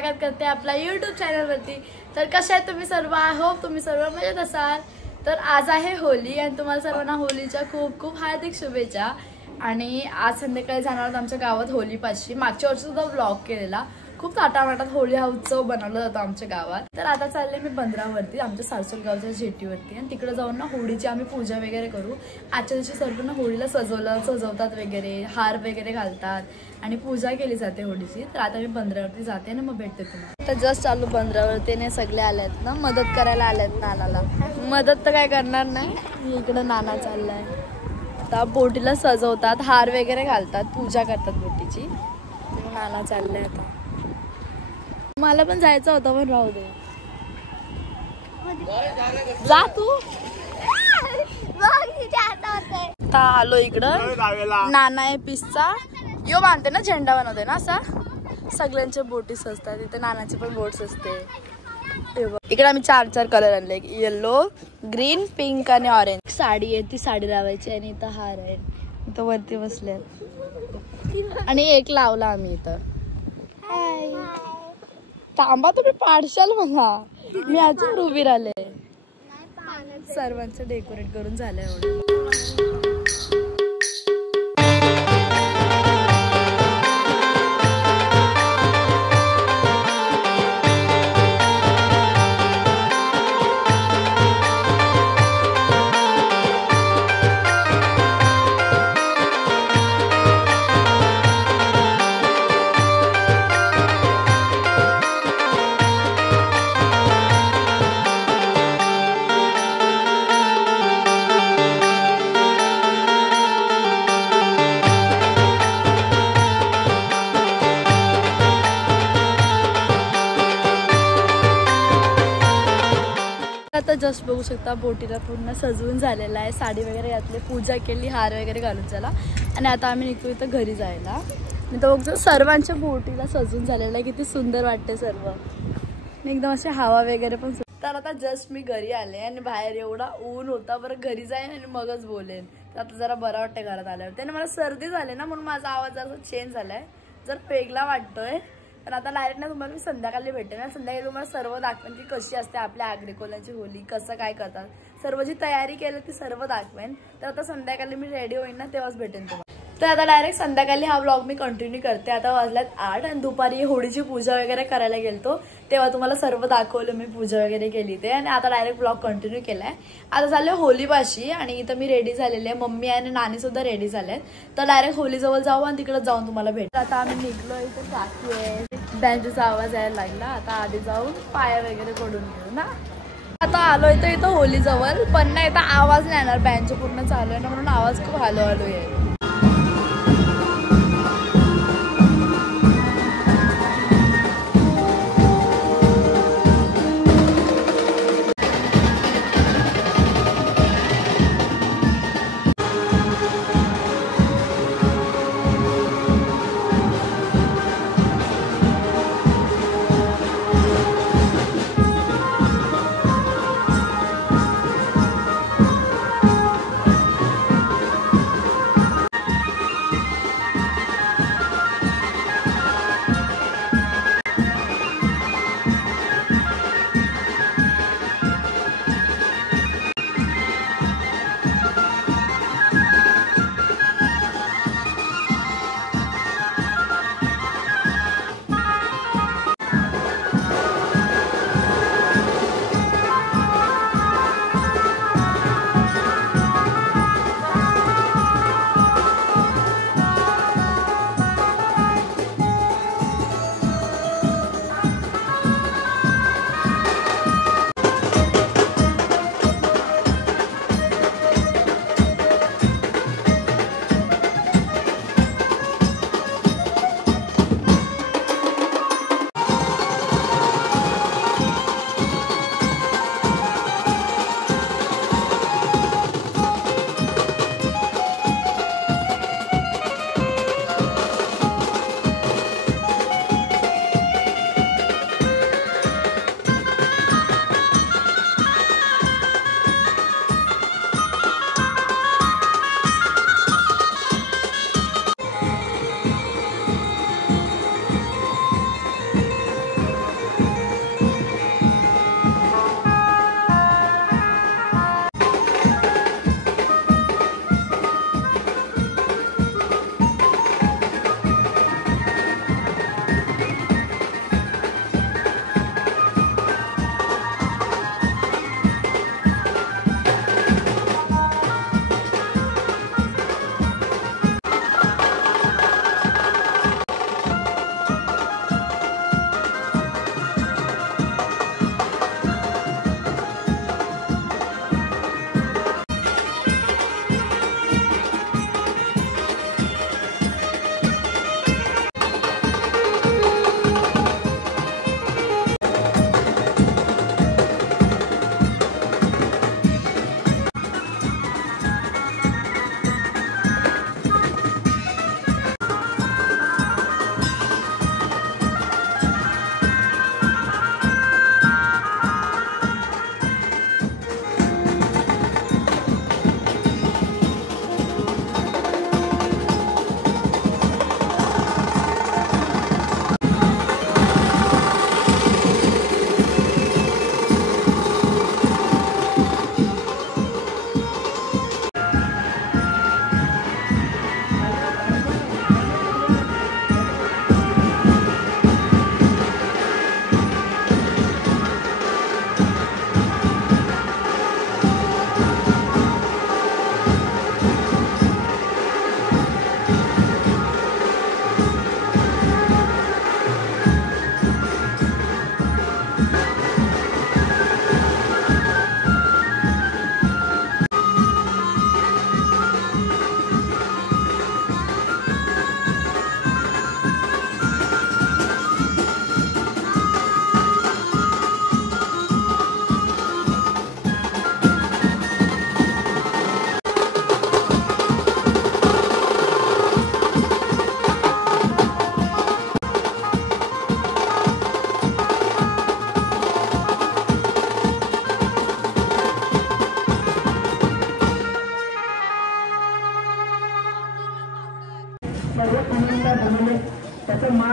स्वागत करते आपल्या YouTube चॅनलवरती। तर कशा आहेत तुम्ही सर्व? आय होप तुम्ही सर्व मजेत असाल। तर आज आहे होली आणि तुम्हाला सर्वांना होलीच्या खूप खूप हार्दिक शुभेच्छा। आणि आज संध्याकाळी जाणार आहोत आमच्या गावात होलीपाशी। मागच्या वर्षी सुद्धा व्लॉग केलेला, खूप थाटामाटात होली हा उत्सव बनवला जातो आमच्या गावात। तर आता चालले मी बंदरावरती, आमच्या सारसोल गावच्या जेटीवरती, आणि तिकडे जाऊन ना होळीची आम्ही पूजा वगैरे करू। आजच्या दिवशी सर्व ना होळीला सजवतात वगैरे, हार वगैरे घालतात आणि पूजा केली जाते होळीची। तर आता मी बंदरावरती जाते आणि मग भेटते तुम्हाला। तर जस्ट चालू बंदरावरती ने सगळे आलेत ना मदत करायला, आलेत नानाला। मदत तर काय करणार नाही, मी इकडे नाना चाललाय। आता बोटीला सजवतात, हार वगैरे घालतात, पूजा करतात बोटीची। नाना चाललाय आता। मला पण जायचं होतं पण राहू दे, जा तू। आता आलो इकडं, नाना आहे पिसचा यो बांधते ना, झेंडा बनवते ना असा। सगळ्यांच्या बोटी सजतात इथे, नानाची पण बोट असते। इकडे आम्ही चार कलर आणले, येलो, ग्रीन, पिंक आणि ऑरेंज। साडी आहे ती साडी लावायची आणि इथं हार आहे, इथं वरती बसले आणि एक लावला आम्ही इथं। थांबा तुम्ही पाडशाल मला, मी अजून उभी राहिले। सर्वांचं डेकोरेट करून झालंय एवढं। आता जस्ट बघू शकता बोटीला पूर्ण सजवून झालेला आहे, साडी वगैरे घातली, पूजा केली, हार वगैरे घालून झाला। आणि आता आम्ही निघतो इथं घरी जायला। मी तर बघतो सर्वांच्या बोटीला सजवून झालेला आहे, किती सुंदर वाटते सर्व, एकदम अशी हवा वगैरे पण। तर आता जस्ट मी घरी आले आणि बाहेर एवढा ऊन होता, बरं घरी जाईन आणि मगच बोलेन। तर आता जरा बरं वाटतं घरात आल्यावर, त्याने मला सर्दी झाली ना म्हणून माझा आवाज जरा चेंज झालाय, जर पेगला वाटतोय। पण आता डायरेक्ट ना तुम्हाला मी संध्याकाळी भेटेन ना, संध्याकाळी तुम्हाला सर्व दाखवेन की कशी असते आपल्या आग्रेकोलाची होली, कसं काय करतात, सर्व जी तयारी केली ती सर्व दाखवेन। तर आता संध्याकाळी मी रेडी होईन ना तेव्हाच भेटेन तुम्हाला। तर आता डायरेक्ट संध्याकाळी हा व्लॉग मी कंटिन्यू करते। आता वाजल्यात 8 आणि दुपारी होळीची पूजा वगैरे करायला गेलतो, तेव्हा तुम्हाला सर्व दाखवलं मी, पूजा वगैरे केली ते। आणि आता डायरेक्ट व्लॉग कंटिन्यू केलाय। आता झाले होलीपाशी आणि इथं मी रेडी झालेले आहे, मम्मी आणि नानी सुद्धा रेडी झालेत। तर डायरेक्ट होली जवळ जाऊ आणि तिकडे जाऊन तुम्हाला भेट। आता आम्ही निघलो, इथं काकी आहे, बँजूचा आवाज यायला लागला। आता आधी जाऊन पाया वगैरे पडून घेऊ ना। आता आलोय तर इथं होली जवळ, पण नाही इथं आवाज नाही येणार, बँजो पूर्ण चालू आहे ना म्हणून आवाज खूप हळूहळू आहे।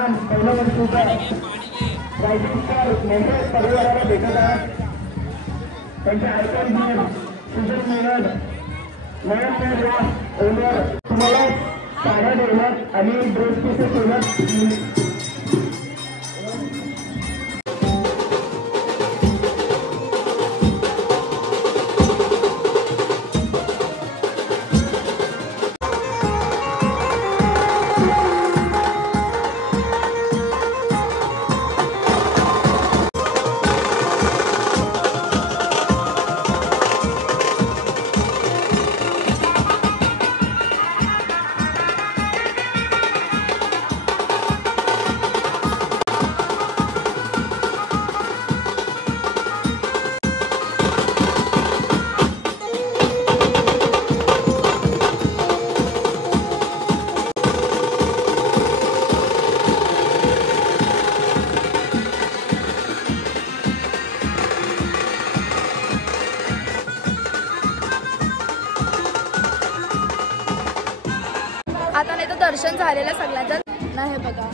डान्स पहिल्या वर्षीचा रायटिंगकर मेंबर परिवाराला भेटत आहेत. त्यांचे आयकॉन घेऊन सुजन मेनन नयन व्यास ओनर तुम्हाला साड्या देण्यात आणि ड्रेस पीसेस देण्यात. आता नाही तर दर्शन झालेलं सगळ्यांचं ना. हे बघा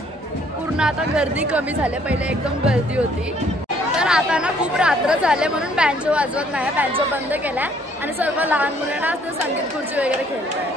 पूर्ण आता गर्दी कमी झाली, पहिले एकदम गर्दी होती. तर आता ना खूप रात्र झाले म्हणून बँजो वाजवत नाही, बँजो बंद केलाय आणि सर्व लहान मुलांना संगीत खुर्ची वगैरे खेळत आहे.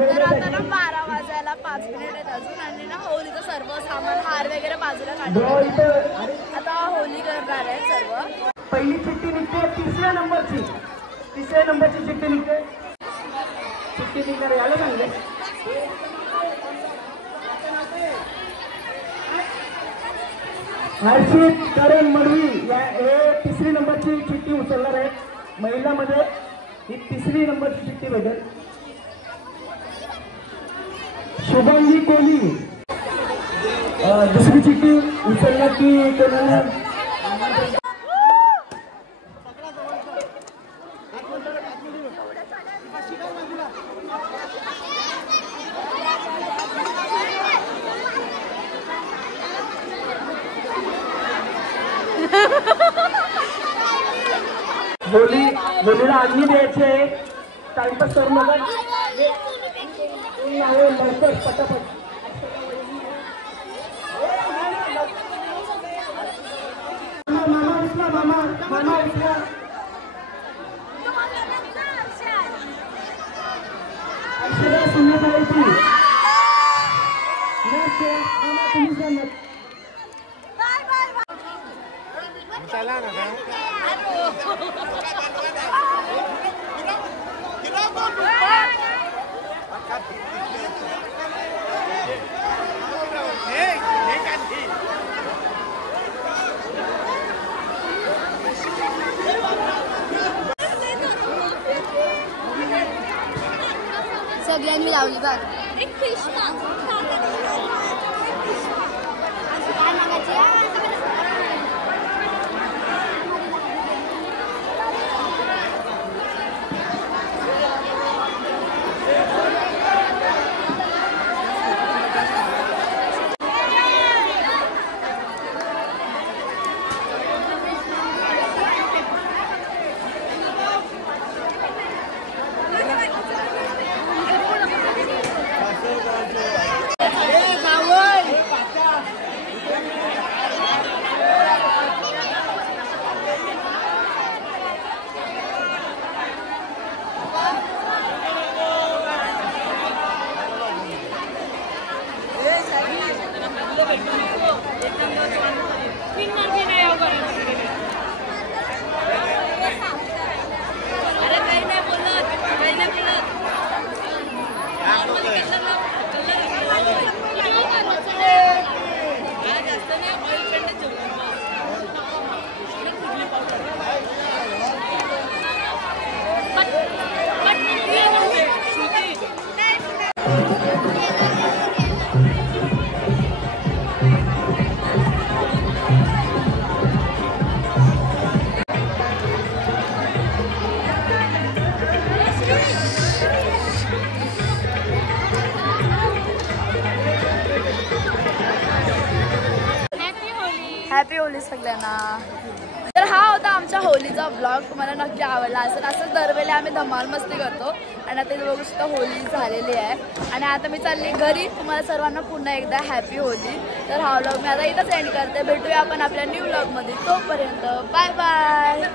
तर आता ना 12 वाजायला 5 मिनिट आहेत अजून आणि ना होलीचं सर्व सामान हार वगैरे बाजूला काढलं. आता होली करणार आहे सर्व. पहिली चिठ्ठी निघते तिसऱ्या नंबरची चिठ्ठी निघते. चिठ्ठी निघणार याला सांगले हर्षित करण मडवी या हे तिसरी नंबरची चिठ्ठी उचलणार आहे. महिलांमध्ये ही तिसरी नंबरची चिठ्ठी भेटेल. शुभांगी कोहली दुसरी चिठ्ठी उचलणार की कोणाला होलीला आगनी द्यायची आहे. टाइमपास करू नका. लवकर पटापट. मामा उठला. सुनत आहे ती तुम्ही सांगत चला ना मी लावली बघ. हॅपी होली सगळ्यांना. तर हा होता आमच्या होलीचा ब्लॉग. तुम्हाला नक्की आवडला असेल. असं दरवेळी आम्ही धमाल मस्ती करतो आणि आता बघू शकता होली झालेली आहे आणि आता मी चालली घरी. तुम्हाला सर्वांना पुन्हा एकदा हॅपी होली. तर हा व्लॉग मी आता इथंच एंड करते. भेटूया आपण आपल्या न्यू व्लॉगमध्ये. तोपर्यंत बाय बाय.